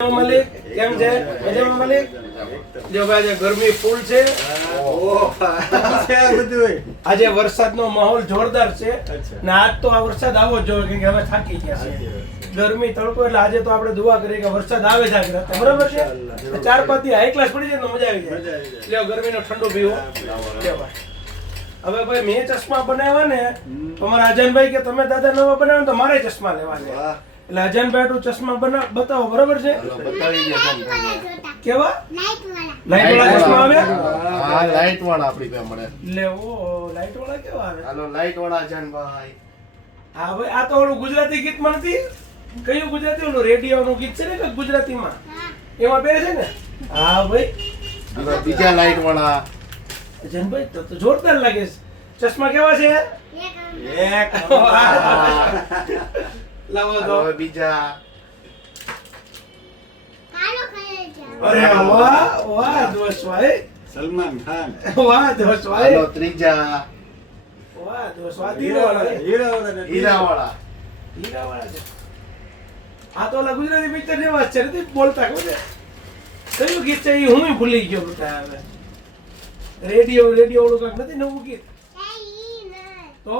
મલિક કેમ છે? મજામાં મલિક? જો ભાઈ ગરમી ફૂલ છે. આજે વરસાદનો માહોલ જોરદાર છે ને આજ તો આ વરસાદ આવવો જ જોઈએ કેમ કે હવે થાકી ગયા છે. ગરમી તડકો એટલે આજે તો આપણે દુઆ કરીએ કે વરસાદ આવે જ આગળ. બરાબર છે? 4-5 દી હાઈ ક્લાસ પડી જાય તો મજા આવી જાય. લ્યો ગરમીનો ઠંડુ પીવો. લ્યો ભાઈ. હવે ભાઈ મેં ચશ્મા બનાવ્યા ને તો મારા અજનભાઈ કે તમે દાદા નવા બનાવ્યા તો મારે ચશ્મા લેવા છે. એટલે અજનભાઈ તું ચશ્મા બતાવો. બરાબર છે? કેવા લાઈટ વાળા ચશ્મા આવ્યા? હા લાઈટ વાળા આપણી પાસે મળે. લે ઓ લાઈટ વાળા કેવા આવે? હાલો લાઈટ વાળા અજનભાઈ. હા ભાઈ આ તો ઓલું ગુજરાતી ગીતમાં નથી. કયું ગુજરાતી? ઓલું રેડિયોનું ગીત છે ને કે ગુજરાતીમાં એમાં પહેરે છે ને. હા ભાઈ હાલો બીજા લાઈટ વાળા અજનભાઈ તો જોરદાર લાગે છે. ચશ્મા કેવા છે? એક લાવો તો હવે બીજા. અરે વાહ વાહ દોસ્તભાઈ સલમાન ખાન. વાહ દોસ્તભાઈ હાલો ત્રીજા વાહ દોસ્તભાઈ હીરાવાળા હીરાવાળા. હીરાવાળા છે. આ તો ઓલા ગુજરાતી પિક્ચર જેવા જ છે નથી બોલતા કોને કયું ગીત છે એ હું ભૂલી ગયો બેટા. હવે રેડિયો ઓલું કાંઈક નથી નવું ગીત તો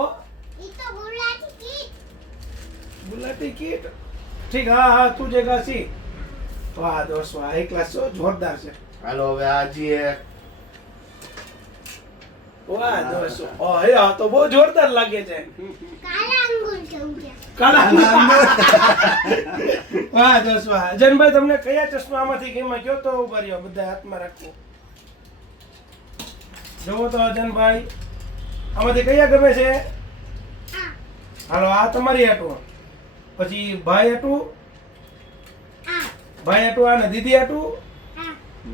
ગુલાટી કીટ ઠીક. હા તું જે ગાસી. વાહ દોસ્ત વાહ એક ક્લાસ જોરદાર છે. હાલો હવે આજી એક. વાહ દોસ્ત ઓ હે આ તો બહુ જોરદાર લાગે છે. કાળા વાહ દોસ્ત વાહ. અજનભાઈ તમને કયા ચશ્મા આમાંથી ગમ્યા કયો તો ઉભા રહ્યો બધા હાથમાં રાખો. જોવો તો અજનભાઈ આમાંથી કયા ગમે છે? હાલો આ તમારી હાટું. પછી ભાઈ હાટું આ ને દીદી હાટું.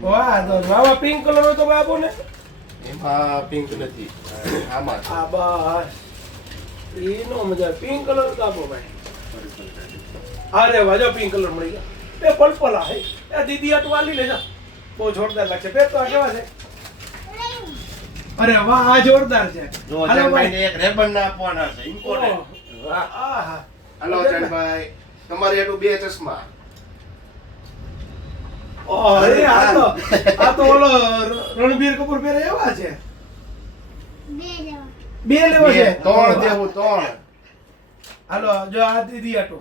વાહ તો આવા પિંક કલર હોય તો આપો ને. એમાં પિંક નથી આમાં છે. આ બસ એનો મજા પિંક કલર તો આપો ભાઈ. અરે વાહ જો પિંક કલર મળી ગયા. એ પર્પલ આ હે એ દીદી હાટું આ લઈ લેજો. બહુ જોરદાર લાગશે. બે તો આ કેવા છે? અરે વાહ આ જોરદાર છે. જો હાલો ભાઈ. અજનભાઈને એક રેબન ના આપવાના છે ઇમ્પોર્ટન્ટ. વાહ આહા. હાલો અજનભાઈ તમારે એટલું 2 ચશ્મા. ઓહ એ આ તો ઓલો રણબીર કપૂર પહેરે એવા છે. બે લેવો છે. 3 દેવું 3. હાલો જો આ દીદી આટો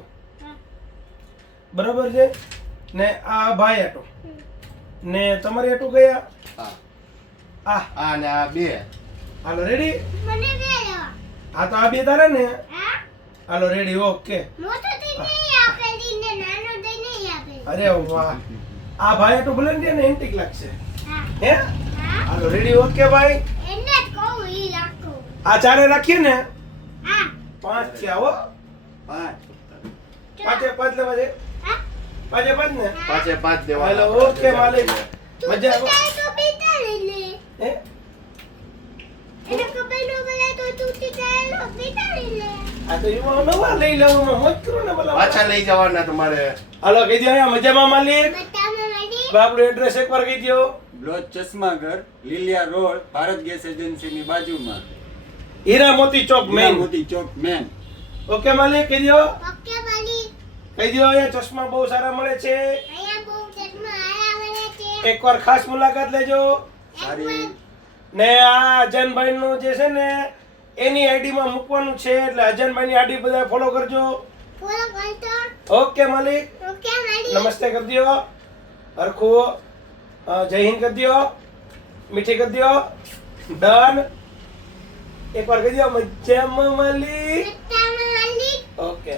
બરાબર છે ને આ ભાઈ આટો ને તમારી આટો ગયા. હા આ આ ને આ 2. હાલો રેડી. હા તો આ બે તારે ને. હાલો રેડી ઓકે. અરે વાહ આ ભાઈ આટો ભલે ને એન્ટિક લાગશે હે. હાલો રેડી ઓકે ભાઈ. આ ચારે રાખીએ ને 5 છે. આવો 5 લેવા છે. 5 ને 5 દેવા. હાલો ઓકે માલિક મજા આવે હે. આ તો એમાં નવા લઈ લેવું મોજ કરો ને ભલા. પાછા લઈ જવાના તમારે. હાલો કહી દો અહીંયા મજામાં માલિક. આપણું એડ્રેસ એકવાર કહી દો. બ્લોચ ચશ્માઘર લીલિયા રોડ ભારત ગેસ એજન્સીની બાજુમાં હીરા મોતી ચોક મેન. મોતી ચોક મેન. ઓકે માલિક કહી દો. કહી દો અહીંયા ચશ્મા બહુ સારા મળે છે. એકવાર ખાસ મુલાકાત લેજો. સારી ને આ અજનભાઈ નું જે છે ને એની આઈડી માં મૂકવાનું છે એટલે અજનભાઈ ની આઈડી બધા ફોલો કરજો. ઓકે માલિક નમસ્તે કરી દો. હરખું જય હિન્દ કરી દો. મીઠી કરી દો. ડન. એકવાર કહી દો મજામાં માલિક. ઓકે.